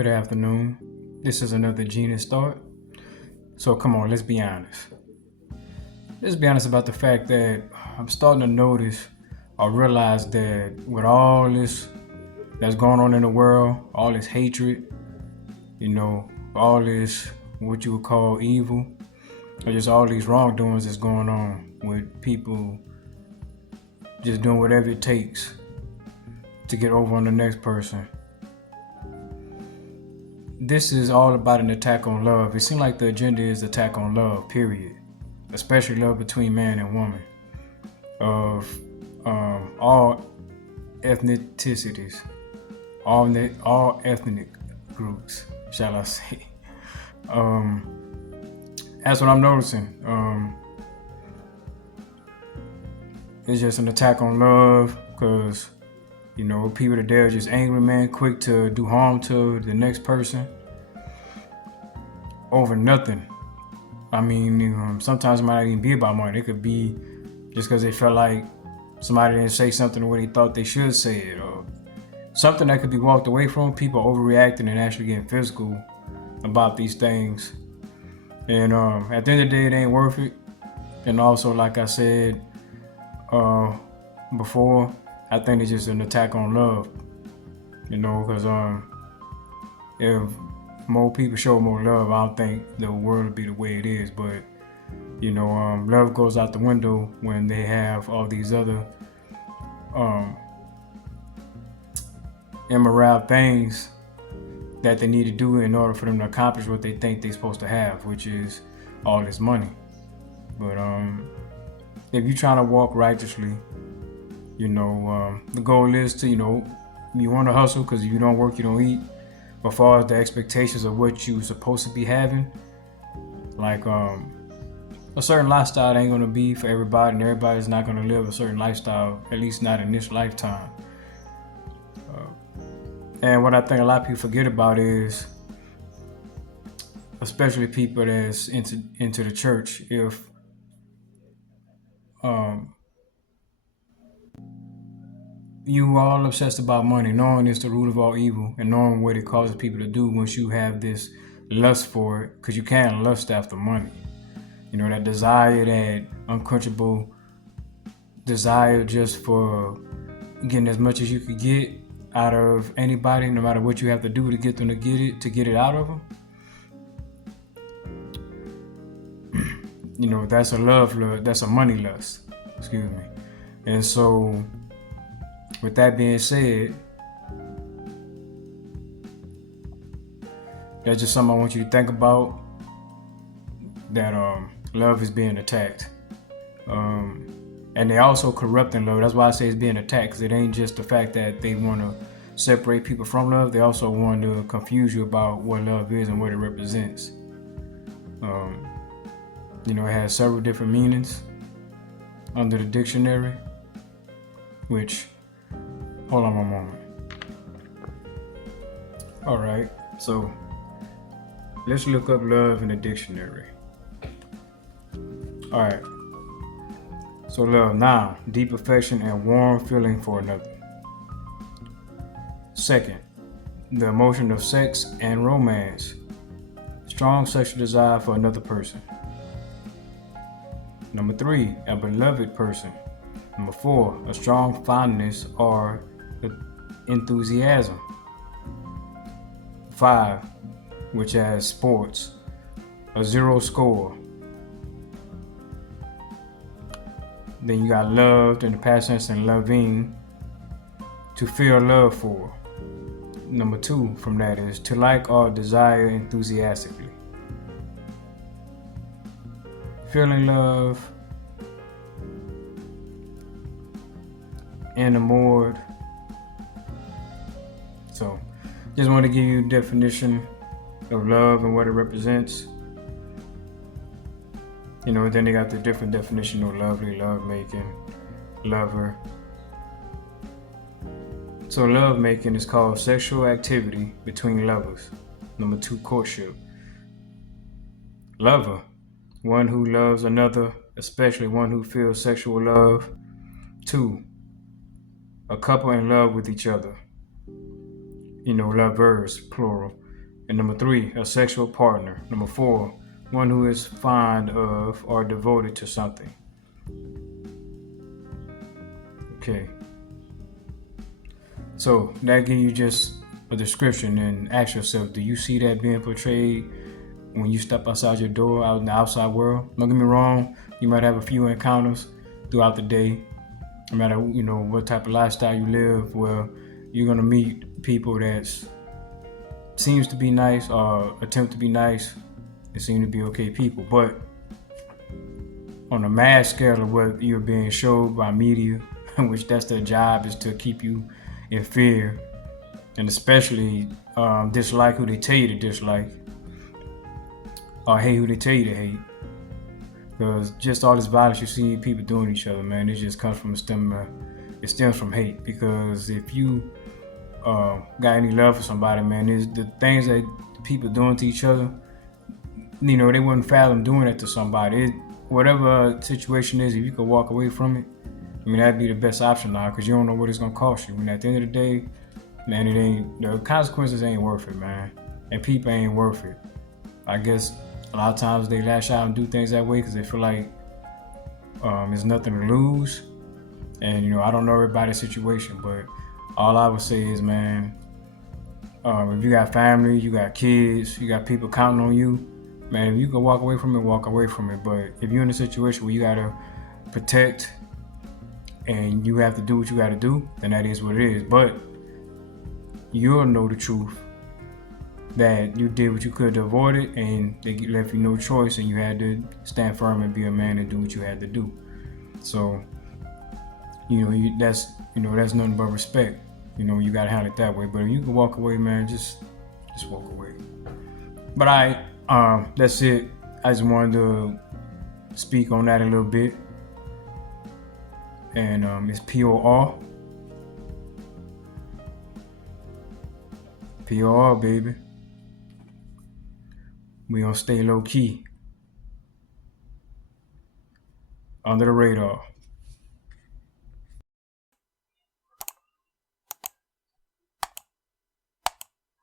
Good afternoon. This is another Genius Thought. So come on, let's be honest. Let's be honest about the fact that I'm starting to notice or realize that with all this that's going on in the world, all this hatred, all this what you would call evil, or just all these wrongdoings that's going on with people just doing whatever it takes to get over on the next person. This is all about an attack on love. It seems like the agenda is attack on love, period. Especially love between man and woman. Of all ethnicities, all ethnic groups, shall I say. That's what I'm noticing. It's just an attack on love because people today are just angry, man, quick to do harm to the next person over nothing. I mean, sometimes it might not even be about money. It could be just because they felt like somebody didn't say something the way they thought they should say it, or something that could be walked away from. People overreacting and actually getting physical about these things. And at the end of the day, it ain't worth it. And also, like I said before, I think it's just an attack on love, because if more people show more love, I don't think the world would be the way it is. But, love goes out the window when they have all these other immoral things that they need to do in order for them to accomplish what they think they're supposed to have, which is all this money. But if you're trying to walk righteously, the goal is to, you want to hustle because if you don't work, you don't eat. But as far as the expectations of what you're supposed to be having, like a certain lifestyle ain't going to be for everybody, and everybody's not going to live a certain lifestyle, at least not in this lifetime. And what I think a lot of people forget about is, especially people that's into the church, if you all obsessed about money, knowing it's the root of all evil, and knowing what it causes people to do once you have this lust for it, because you can't lust after money. That desire, that unquenchable desire just for getting as much as you could get out of anybody, no matter what you have to do to get them to get it out of them. That's a love, that's a money lust, excuse me. And so with that being said, that's just something I want you to think about, that love is being attacked. And they also corrupting love. That's why I say it's being attacked, because it ain't just the fact that they want to separate people from love. They also want to confuse you about what love is and what it represents. It has several different meanings under the dictionary, which, hold on one moment. All right, so let's look up love in the dictionary. All right. So love, noun, deep affection and warm feeling for another. Second, the emotion of sex and romance. Strong sexual desire for another person. Number 3, a beloved person. Number 4, a strong fondness or enthusiasm. 5, which has sports, a 0 score. Then you got loved in the past tense and loving, to feel love for. Number 2 from that is to like or desire enthusiastically. Feeling love, enamored. So just want to give you a definition of love and what it represents. Then they got the different definition of lovely, love making, lover. So love making is called sexual activity between lovers. Number 2, courtship. Lover, one who loves another, especially one who feels sexual love. 2, a couple in love with each other. Lovers, plural. And number 3, a sexual partner. Number 4, one who is fond of or devoted to something. Okay. So that gives you just a description, and ask yourself, do you see that being portrayed when you step outside your door out in the outside world? Don't get me wrong, you might have a few encounters throughout the day, no matter what type of lifestyle you live, where you're gonna meet people that seems to be nice or attempt to be nice and seem to be okay people. But on a mass scale of what you're being showed by media, which that's their job, is to keep you in fear, and especially dislike who they tell you to dislike, or hate who they tell you to hate. Because just all this violence you see people doing to each other, man, it just comes from it stems from hate. Because if you got any love for somebody, man, is the things that people doing to each other, they wouldn't fathom doing it to somebody. Whatever situation is, if you could walk away from it, that'd be the best option now, because you don't know what it's gonna cost you. At the end of the day, man, the consequences ain't worth it, man, and people ain't worth it. I guess a lot of times they lash out and do things that way because they feel like there's nothing to lose. And I don't know everybody's situation, but all I would say is, man, if you got family, you got kids, you got people counting on you, man, if you can walk away from it, walk away from it. But if you're in a situation where you gotta protect and you have to do what you gotta do, then that is what it is. But you'll know the truth, that you did what you could to avoid it, and they left you no choice, and you had to stand firm and be a man and do what you had to do. So that's nothing but respect. You gotta handle it that way. But if you can walk away, man, just walk away. But that's it. I just wanted to speak on that a little bit. And it's P.O.R. P.O.R, baby. We gonna stay low key, under the radar.